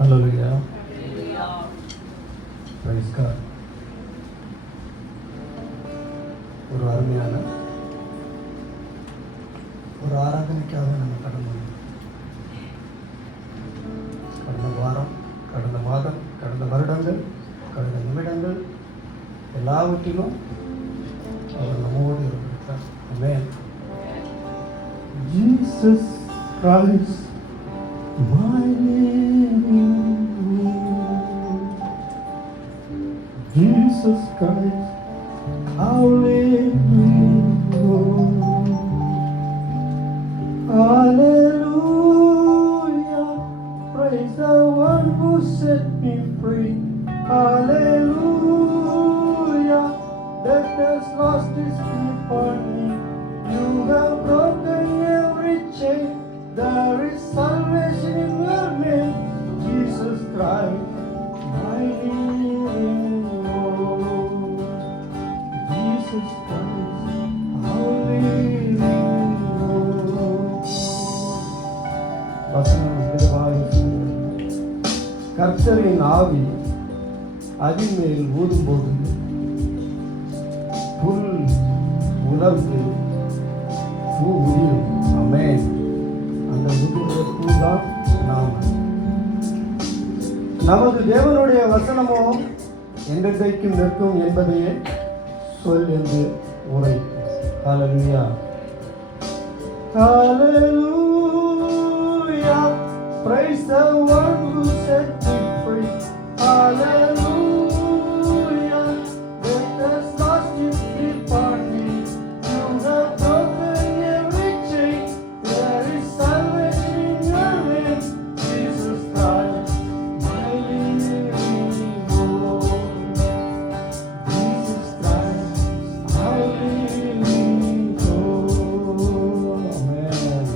Hallelujah. Praise God. ஒரு அருமையான ஒரு ஆராதனைக்காக நம்ம கடந்து கடந்த வாரம், கடந்த மாதம், கடந்த வருடங்கள், கடந்த நிமிடங்கள் எல்லாவற்றிலும் அவர் நம்மோடு இருக்கிறார். ஆமென். Jesus Christ, my living hope. Jesus Christ, our living hope. Hallelujah, praise the one who set me free. Hallelujah, death has lost its grip on me. You have broken every chain. There is salvation in your name, Jesus Christ, my living hope. Jesus Christ, our living hope. வசனம் இதுவாக கர்த்தரின் ஆவி அதின்மேல் ஊதும்போது புல் உலர்ந்து பூ உதிரும். ஆமென். அந்த உதிர்ந்த பூ தான் நாம். நமது தேவனுடைய வசனமோ என்றைக்கும் நிற்கும் என்பதையே சொல் என்று உரை. ஹல்லேலூயா, ஹல்லேலூயா, praise the one who set me free. Hallelujah, death has lost its grip on me. You have broken every chain. There is salvation in your name, Jesus Christ, my living hope. Jesus Christ, our living hope. Amen.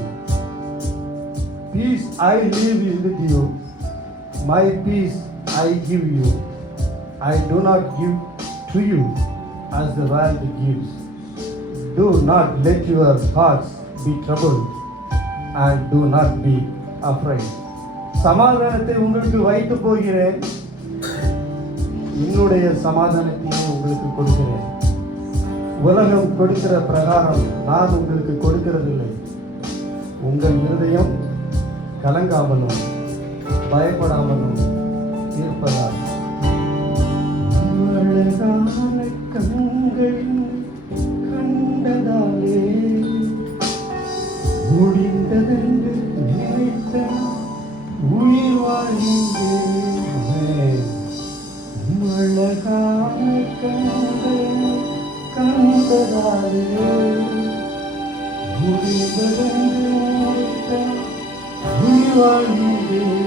Peace I live with you, my peace I give you. I do not give to you as the world gives. Do not let your hearts be troubled and do not be afraid. சமாதானத்தை உங்களுக்கு வைத்து போகிறேன், என்னுடைய சமாதானத்தையும் உங்களுக்கு கொடுக்கிறேன். உலகம் கொடுக்கிற பிரகாரம் நான் உங்களுக்கு கொடுக்கிறதில்லை. உங்கள் இருதயம் கலங்காமலும் பயப்படாமலும் இருப்பதால் அழகான கண்களின் கண்டதாலே முடிந்ததென்று நினைத்த உயிர் வாழ்கின்றேன். அழகான கண்களின் கண்டதாலே முடிந்ததென்று நினைத்த உயிர் வாழ்கின்றேன்.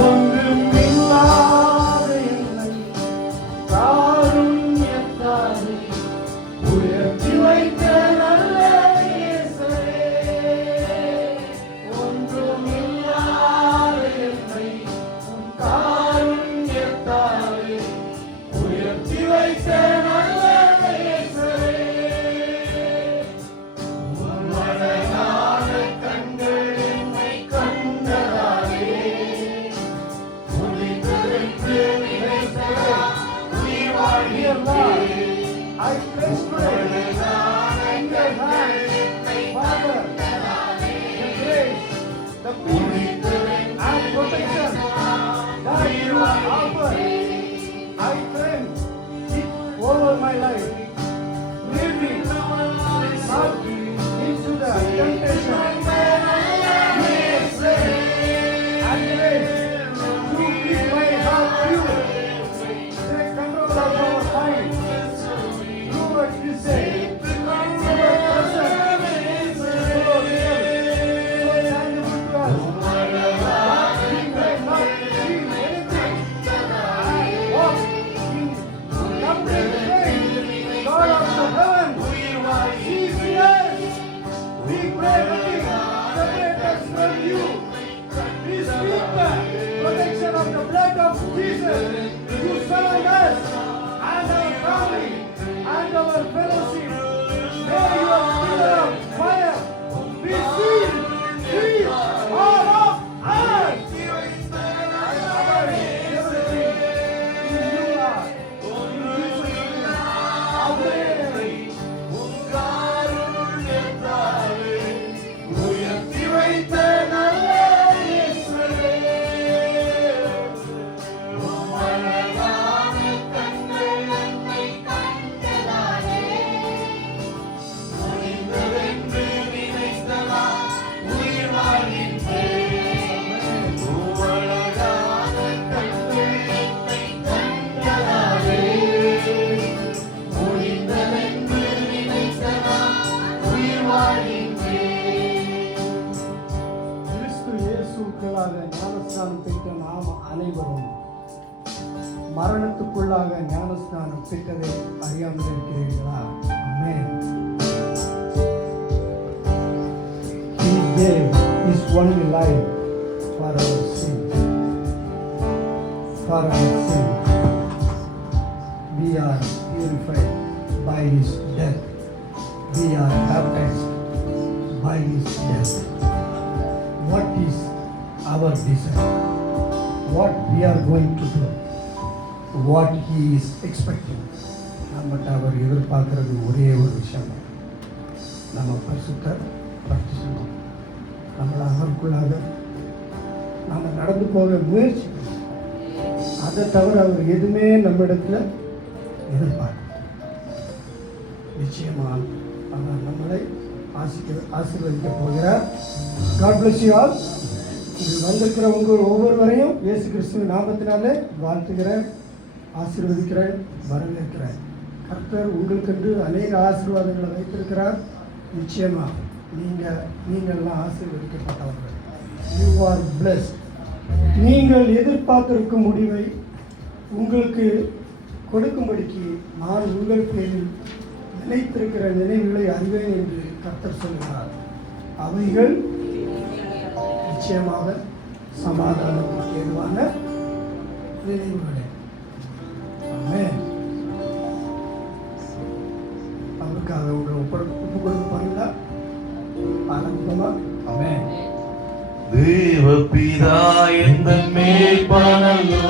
ஒன்றும் இல்லாத என்னை காருண்யத்தாலே உயர்த்தி வைத்த நல்ல இயேசுவே. ஒன்றும் இல்லாத என்னை காருண்யத்தாலே உயர்த்தி வைத்த நல்ல இயேசுவே. உம்மழகான கண்கள் என்னை கண்டதாலே முடிந்ததென்று நினைத்த உயிர் வாழ்கின்றேன். I praise praise in your hands, Father, the grace, the peace and protection that you have offered. I pray it over my life. Lead me not into the temptation. And grace to keep my heart pure. Take control of our mind. Do what you say. Do what you say. So tangible to us. We may not feel anything. Walk in complete faith. God of the heaven, Jesus, we pray nothing separate us from you. We speak the protection of the blood of Jesus to surround us and our family and our fellowship. May your pillar of fire be seen, all of us. ஞானஸ்நானம் பெற்ற நாம் அனைவரும் மரணத்துக்குள்ளாக ஞானஸ்நானம் பெற்றதை அறியாமல் இருக்கிறீர்களா? ஆமென். He gave His only life for our sin. For our sin. We are purified by His death. We are baptized by His death. What is our desire? What we are going to do? What He is expecting? நம்மகிட்ட அவர் எதிர்பார்க்கிறது ஒரே ஒரு விஷயம், நம்ம பரிசுத்தர் பரிசுத்தம். நம்மளை அவருக்குள்ளாக நாம் நடந்து போக முயற்சிக்கணும். அதை தவிர அவர் எதுவுமே நம்மிடத்தில் எதிர்பார்க்க. நிச்சயமாக அவர் நம்மளை ஆசீர்வதிக்க போகிறார். God bless you all. இது வந்திருக்கிற உங்கள் ஒவ்வொருவரையும் இயேசு கிறிஸ்துவின் நாமத்தினாலே வாழ்த்துகிறேன், ஆசீர்வதிக்கிறேன், வரவேற்கிறேன். கர்த்தர் உங்களுக்கென்று அநேக ஆசீர்வாதங்களை வைத்திருக்கிறார். நிச்சயமாக நீங்கள்லாம் ஆசீர்வதிக்கப்பட்டவர்கள். You are blessed. நீங்கள் எதிர்பார்த்திருக்கும் முடிவை உங்களுக்கு கொடுக்கும்படிக்கு நான் உங்கள் பேரில் நினைத்திருக்கிற நினைவுகளை அறிவேன் என்று கர்த்தர் சொல்கிறார். அவைகள் நிச்சயமாக சமாதானத்துக்கு ஏதுவான நினைவுகளே. ஆமென். அவருக்காக உங்களை ஒப்பு கொடுக்க போறீங்களா? ஆரம்பமா. ஆமென். தேவபிதா எந்த மேய்ப்பனல்லோ,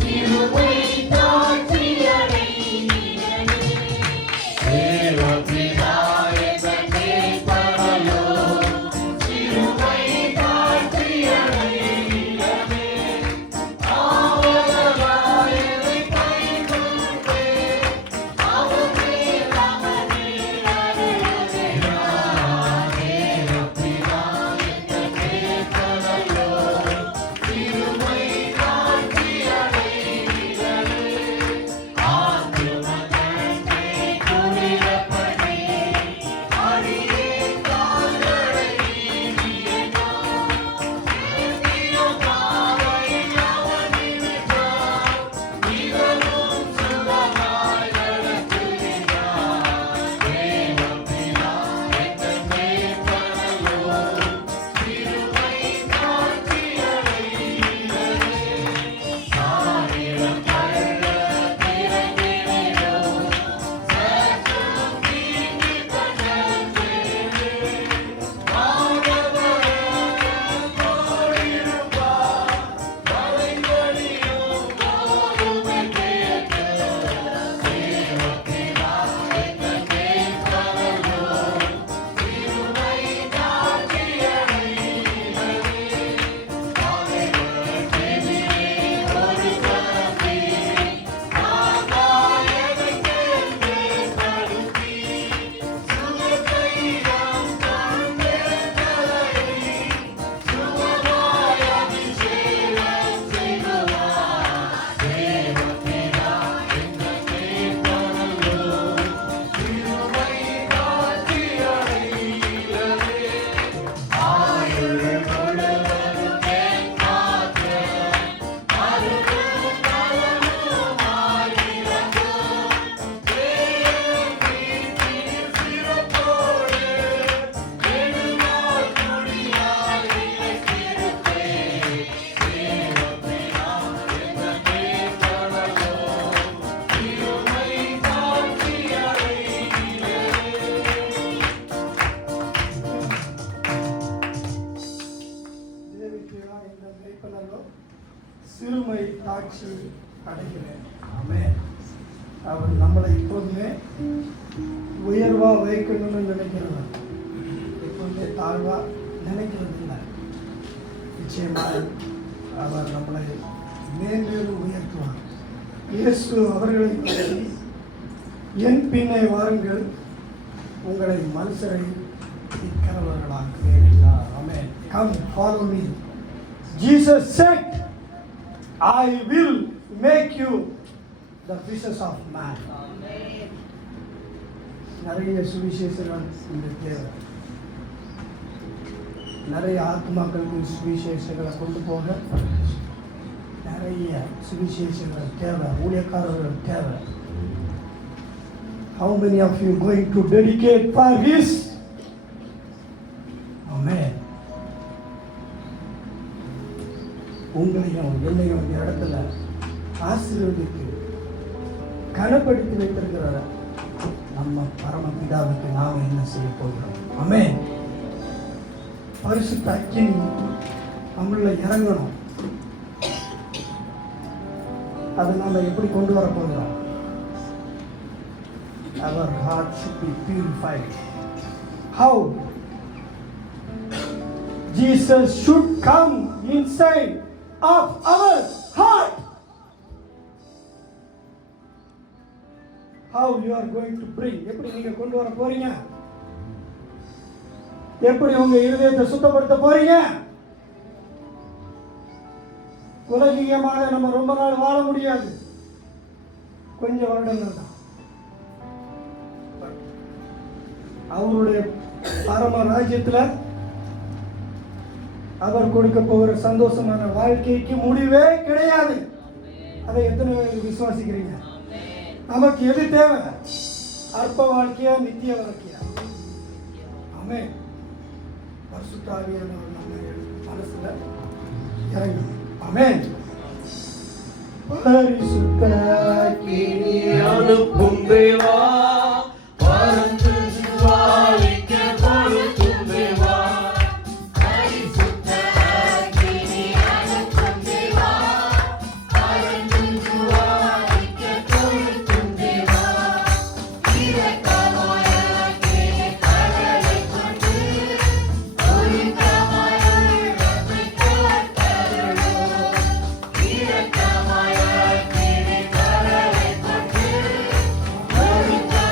சிலுவை தாழ்த்தி அடைந்தீரே. தேவபிதா எந்த மேய்ப்பனல்லோ, சிலுவை தாழ்த்தி அடைந்தீரே. ஆவலவாய் என்னை கைக்கொண்டே, அவரே ராமனில் அருளுகிறார். தேவபிதா சிறுமை தாட்சி அடைகிறேன். ஆமென். அவர் நம்மளை எப்போதுமே உயர்வா வைக்கணும்னு நினைக்கிறவர், எப்போதுமே தாழ்வா நினைக்கிறது இல்லை. நிச்சயமாக அவர் நம்மளை மேலும் உயர்த்துவார். இயேசு அவர்களை நோக்கி, என் பின்னே வாருங்கள், உங்களை மனுஷரை திக்கிறவர்களாக்குவேன். ஆமென். Come follow me. Jesus said, I will make you the fishers of man. Amen. நிறைய சுவிசேஷங்கள் இந்த தேவை. நிறைய ஆத்மாக்களுக்கு சுவிசேஷங்களை கொண்டு போக நிறைய சுவிசேஷங்கள் தேவை, ஊழியக்காரர்கள் தேவை. How many of you going to dedicate for His? Amen. உங்களையும் என்னையும் இந்த இடத்துல ஆசீர்வதித்து கனப்படுத்தி வைத்திருக்கிற நம்ம பரமபிதாவுக்கு நாம் என்ன செய்ய போகிறோம்? ஆமென். பரிசுத்த அக்கினி நம்மள இறங்கணும். அதை நம்ம எப்படி கொண்டு வர போகிறோம்? Our heart should be purified. How? Jesus should come inside of our heart. How you are going to bring? எப்படி நீங்க கொண்டு வர போறீங்க? எப்படி உங்க இருதயத்தை சுத்தப்படுத்த போறீங்க? உலகியமாக நம்ம ரொம்ப நாள் வாழ முடியாது, கொஞ்சம் வருடங்கள் தான். அவருடைய பரம ராஜ்யத்துல அவர் கொடுக்க போகிற சந்தோஷமான வாழ்க்கைக்கு முடிவே கிடையாது. அதை எத்தனை பேர் விசுவாசிக்கிறீங்க? நமக்கு எது தேவை? அற்ப வாழ்க்கையா, நித்திய வாழ்க்கையா? ஆமென். பரிசுத்த ஆவியானவர் நம்ம மனசுல இறங்கி. ஆமென். பரிசுத்த அக்கினி அனுப்பும் தேவா, பரந்து ஜுவாலிக்க கொளுத்தும் தேவா. பரிசுத்த அக்கினி அனுப்பும் தேவா, பரந்து ஜுவாலிக்க கொளுத்தும் தேவா. இரக்கமாய் அக்கினி கடலை கொண்டு ஒழுக்கமாய் உள்ளத்தை காத்தருளும். இரக்கமாய் அக்கினி கடலை கொண்டு ஒழுக்கமாய்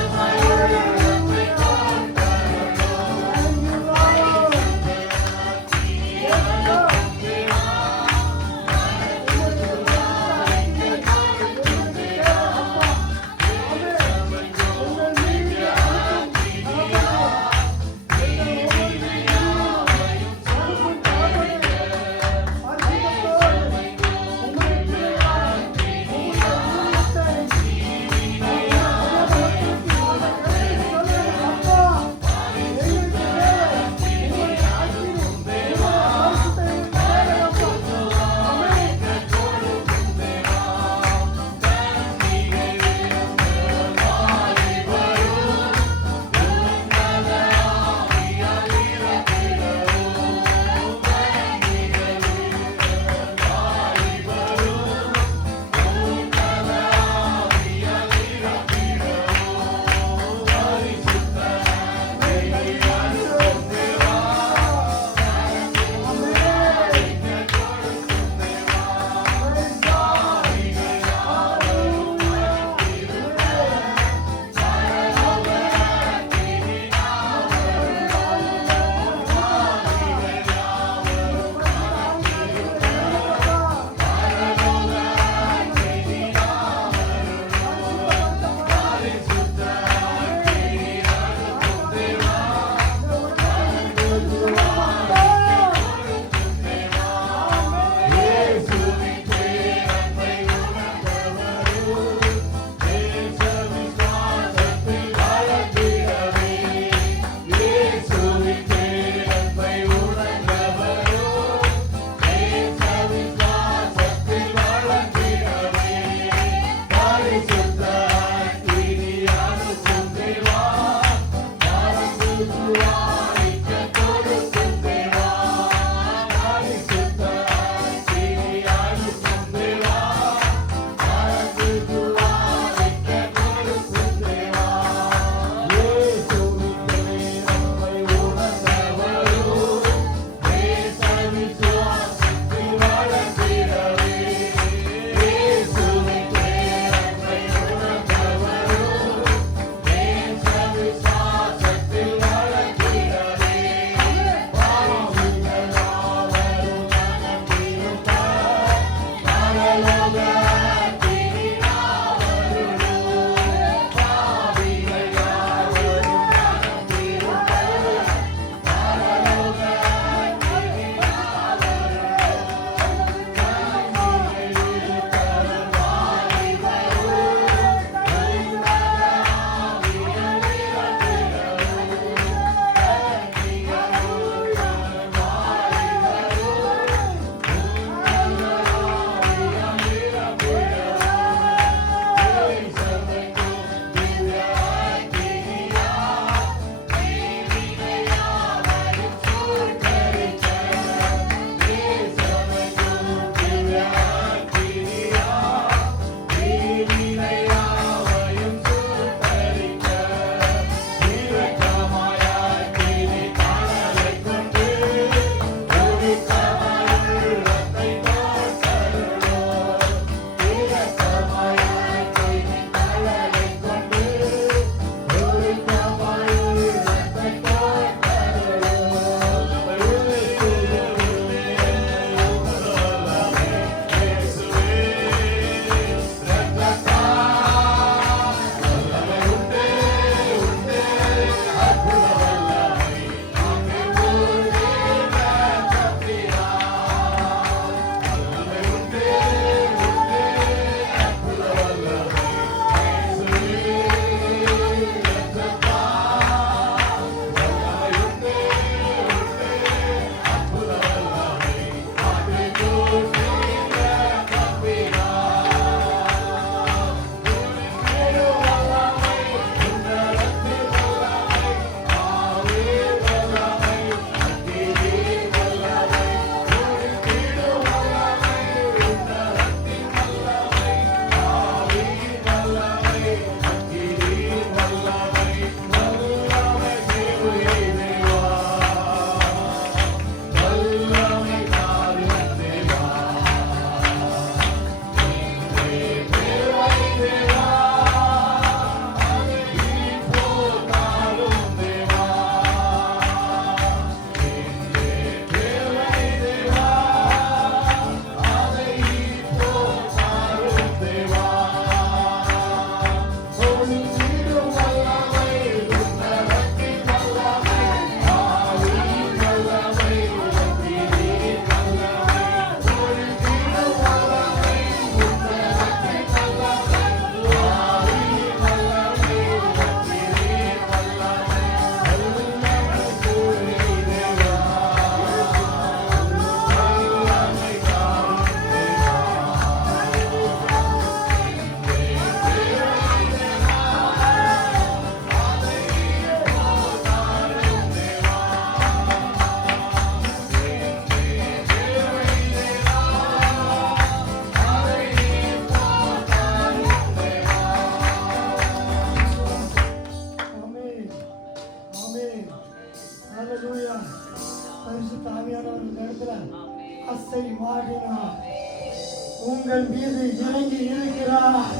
உங்கள் மீது இறங்கி இருக்கிறார்.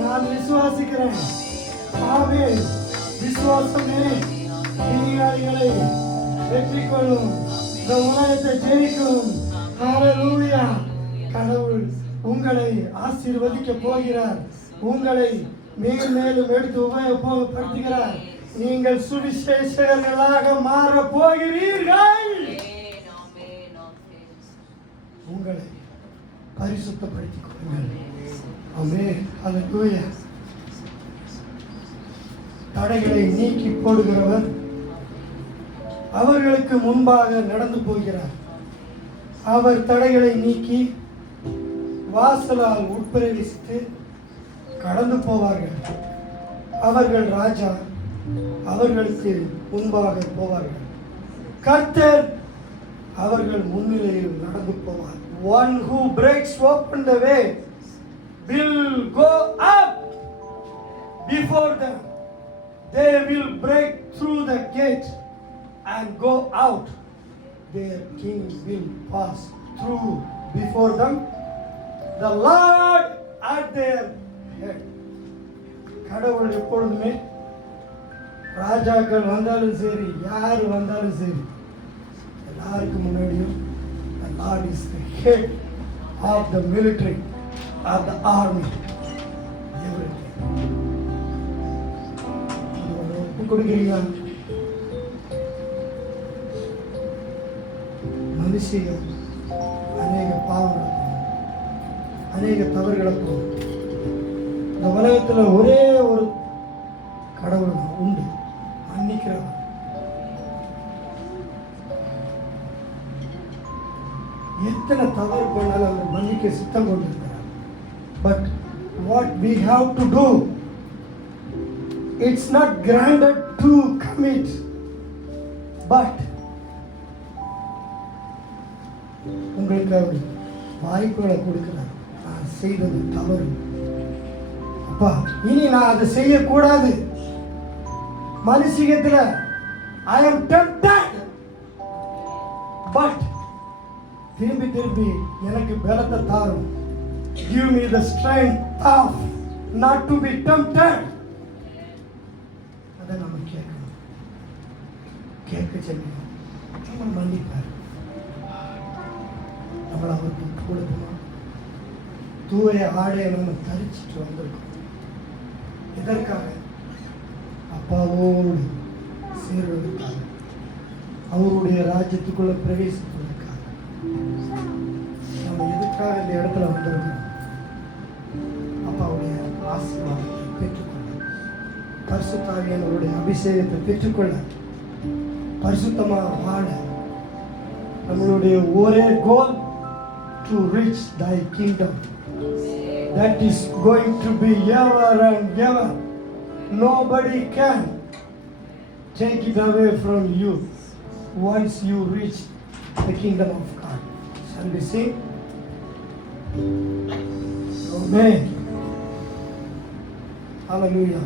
நான் விசுவாசிக்கிறேன். ஆமென். விசுவாசமே நீதிகளை வெற்றி கொள்ளும், இந்த உலகத்தை ஜெயிக்கும். ஹல்லேலூயா. கடவுள் உங்களை ஆசீர்வதிக்க போகிறார். உங்களை மேலும் எடுத்து உபயோகப்படுத்துகிறார். நீங்கள் சுவிசேஷகர்களாக மாற போகிறீர்கள். உங்களை பரிசுத்தப்படுத்திக் கொள்ளுங்கள். ஆமென். ஹல்லேலூயா. தடைகளை நீக்கி போடுகிறவர் அவர்களுக்கு முன்பாக நடந்து போகிறார். அவர் தடைகளை நீக்கி வாசலால் உட்பிரவேசித்து கடந்து போவார்கள். அவர்கள் ராஜா அவர்களுக்கு முன்பாக போவார்கள். கர்த்தர் அவர்கள் முன்னிலையில் நடந்து போவார். One who breaks open the way will go up before them. They will break through the gate and go out. Their king will pass through before them, the Lord at their head. கடவுள் எப்பொழுதுமே ராஜாக்கள் வந்தாலும் சரி, யார் வந்தாலும் சரி, எல்லாருக்கும் முன்னாடியும் the Lord is the head of the military, of the army. கொடுக்கிறீங்களா? மனுஷிகள் அநேக பாவங்களை, அநேக தவறுகளை போகும். இந்த உலகத்தில் ஒரே ஒரு கடவுள் தான் உண்டு, மன்னிக்கிறவர். எத்தனை தவறு பண்ணாலும் அவர் மன்னிக்க சித்தம் கொண்டிருக்கிறார். But what we have to do, it's not granted to commit, but உங்களுக்கு அவர் வாய்ப்புகளை கொடுக்கிறார். நான் செய்தது தவறு, அப்பா இனி நான் அதை செய்யக்கூடாது. மனுஷிகத்தில் I am tempted, but திரும்பி திரும்பி எனக்கு பலத்தை தாரும். Give me the strength of not to be tempted. அதை நம்ம கேட்கணும். கேட்க சொல்லுங்க. நம்ம மன்னிப்பார். நம்மளை அவருக்கு கொடுக்கணும். தூய ஆடையை நம்ம தரிச்சிட்டு வந்திருக்கோம். எதற்காக? அப்பாவோடு சேர்வதற்காக, அவருடைய ராஜ்யத்துக்குள்ள பிரவேசிப்பதற்காக. நம்ம எதுக்காக இந்த இடத்துல வந்திருக்கோம்? அப்பாவுடைய ஆசீர்வாதத்தை பெற்றுக்கொள்ள, பரிசுத்த ஆவியானவருடைய அபிஷேகத்தை பெற்றுக்கொள்ள, பரிசுத்தமாக வாழ. நம்மளுடைய ஒரே கோல், to reach thy kingdom that is going to be ever and ever. Nobody can take it away from you once you reach the kingdom of God. Shall we sing? Amen. Hallelujah.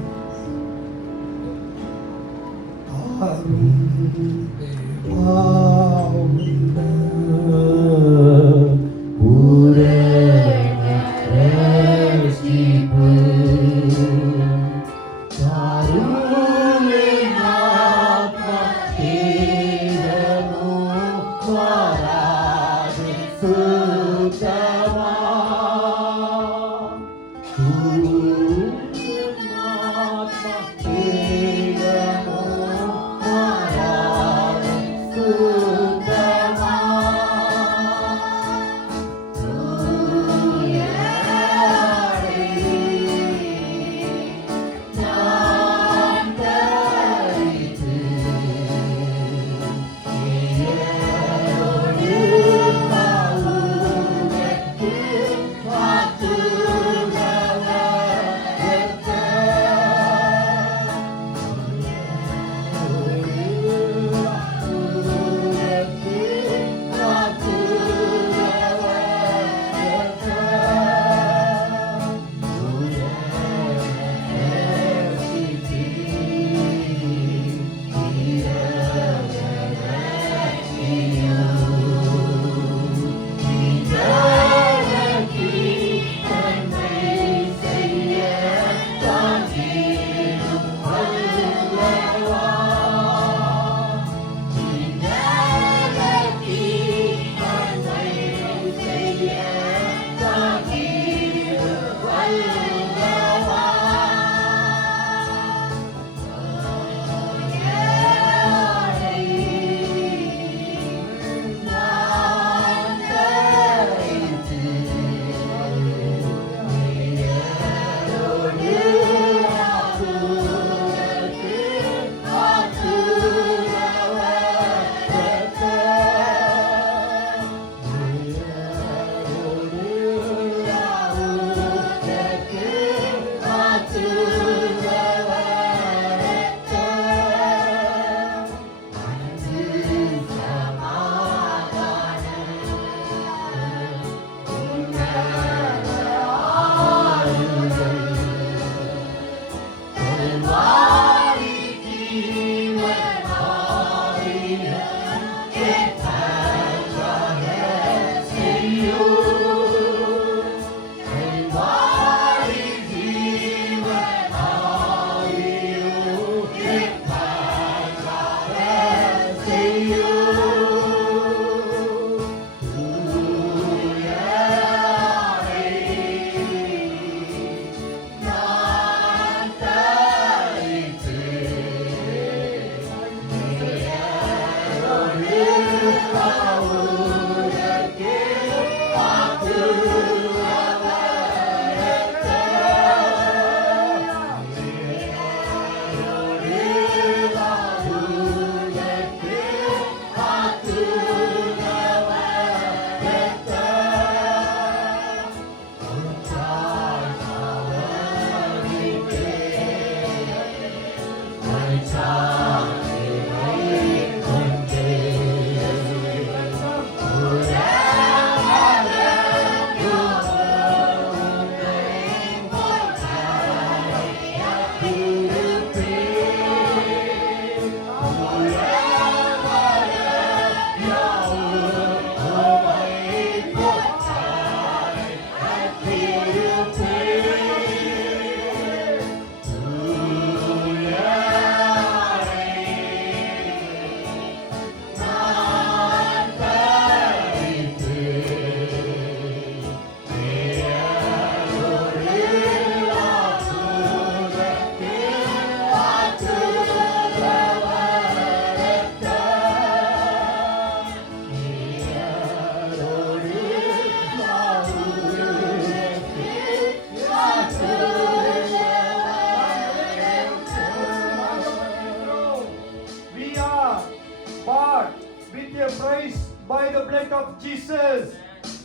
Jesus.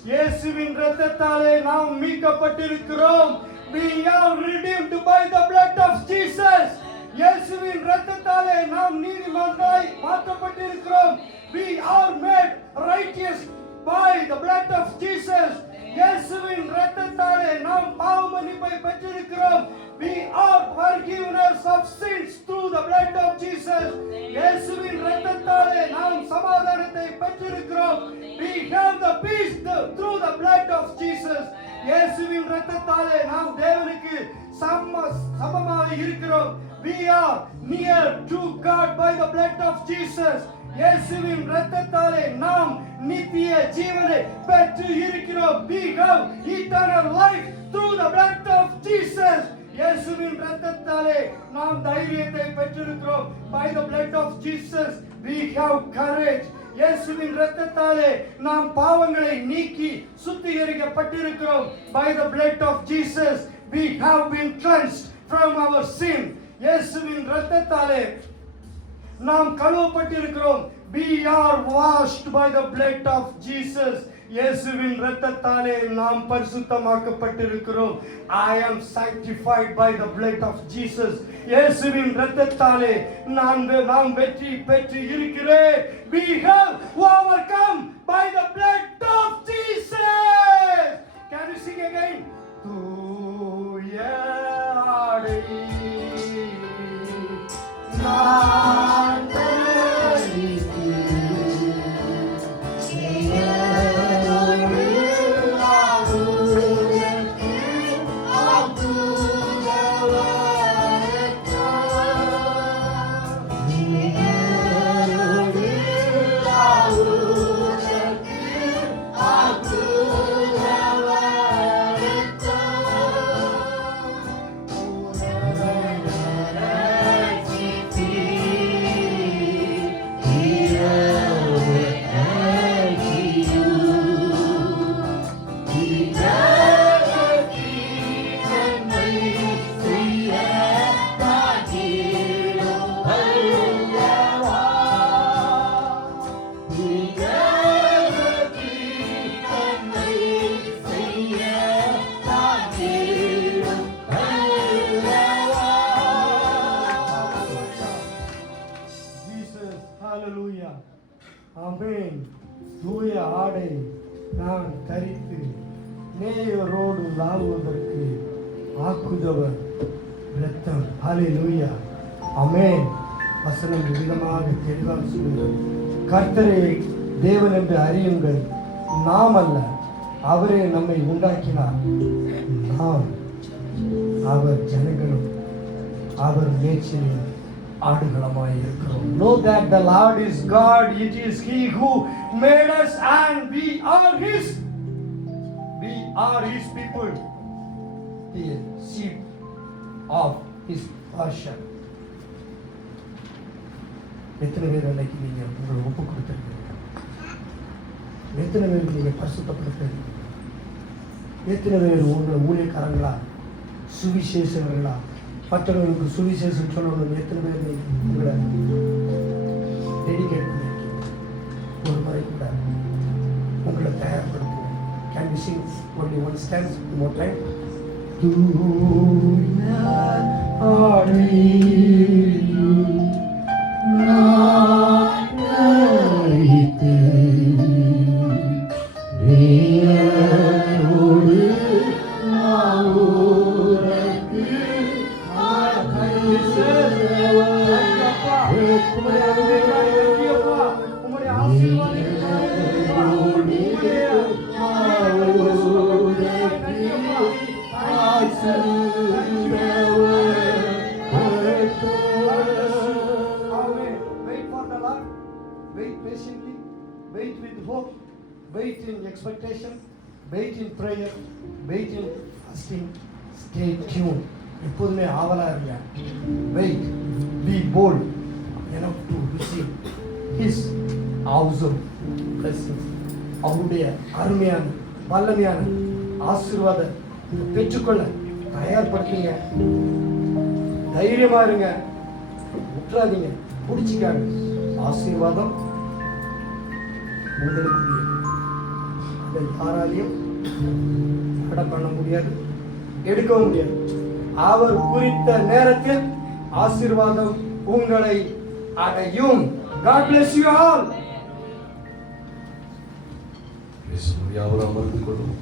இயேசுவின் இரத்தத்தாலே நாம் மீட்கப்பட்டிருக்கிறோம். We are redeemed by the blood of Jesus. இயேசுவின் இரத்தத்தாலே நாம் நீதிமான்களாய் மாற்றப்பட்டிருக்கிறோம். We are made righteous by the blood of Jesus. இயேசுவின் இரத்தத்தாலே நாம் பாவ மன்னிப்பை பெற்றிருக்கிறோம். We are forgiveness of sins through the blood of Jesus. இயேசுவின் இரத்தத்தாலே நாம் சமாதானத்தை பெற்றிருக்கிறோம். We have the peace through the blood of Jesus. இயேசுவின் இரத்தத்தாலே நாம் தேவனுக்கு சமமாக இருக்கிறோம். We are near to God by the blood of Jesus. இயேசுவின் இரத்தத்தாலே நாம் நித்திய ஜீவனை பெற்று இருக்கிறோம். We have eternal life through the blood of Jesus. இயேசுவின் இரத்தத்தாலே நாம் தைரியத்தை பெற்றிருக்கிறோம். By the blood of Jesus we have courage. இயேசுவின் இரத்தத்தாலே நாம் பாவங்களை நீக்கி சுத்திகரிக்கப்பட்டிருக்கிறோம். By the blood of Jesus we have been cleansed from our sin. இயேசுவின் இரத்தத்தாலே நாம் கழுவப்பட்டிருக்கிறோம். We are washed by the blood of Jesus. இயேசுவின் இரத்தத்தாலே நாம் பரிசுத்தமாக்கப்பட்டிருக்கிறோம். I am sanctified by the blood of Jesus. இயேசுவின் இரத்தத்தாலே நாம் வெற்றி பெற்று இருக்கிறேன். We have overcome by the blood of Jesus. Can you sing again? தூய ஆடை நான் தரித்து ஆமென். தூய ஆடை நான் தரித்து நேயரோடு வாழ்வதற்கு ஆக்குதவர் இரத்தம். ஹல்லேலூயா. ஆமென். வசனம் விதமாக தெளிவாக சொல்கிறது. கர்த்தரை தேவன் என்று அறியுங்கள். நாம் அல்ல, அவரே நம்மை உண்டாக்கினார். நாம் அவர் ஜனங்களும் அவர் மேய்ச்சலில் ஆடுகளமாய் இருக்கிறோம். Know that the Lord is God. It is He who made us and we are His. We are His people, the sheep of His pasture. எத்தனை பேர் அன்னைக்கு நீங்க உங்களை ஒப்பு கொடுத்திருக்கீங்க? எத்தனை பேருக்கு நீங்க பரிசுத்தப்படுத்துறீங்க? எத்தனை பேர் உங்களை ஊழியக்காரங்களா, சுவிசேஷங்களா, மற்றவர்களுக்கு சுவிசேஷம் சொல்லணும்? எத்தனை பேர் உங்களை டெடிகேட் பண்ணிருக்கீங்க? ஒரு முறை கூட உங்களை தயார்படுத்துவோம். Can we sing only one stanza more time? தூய ஆடை நான் தரித்து நேயரோடு wait in expectation, wait in prayer, wait in fasting, stay tuned. எப்போதுமே ஆவலா இருங்க. Wait, be bold enough to receive His awesome blessings. அவருடைய அருமையான வல்லமையான ஆசீர்வாதத்தை பெற்றுக்கொள்ள தயார்படுத்துங்க. தைரியமா இருங்க, விட்டுறாதீங்க, பிடிச்சிக்காங்க. ஆசீர்வாதம் உங்களுக்கு இதை யாராலையும் தடை பண்ண முடியாது, எடுக்கவும் முடியாது. அவர் குறித்த நேரத்தில் ஆசீர்வாதம் உங்களை அடையும். God bless you all. இயேசுவை அமர்ந்து கொள்ளும்.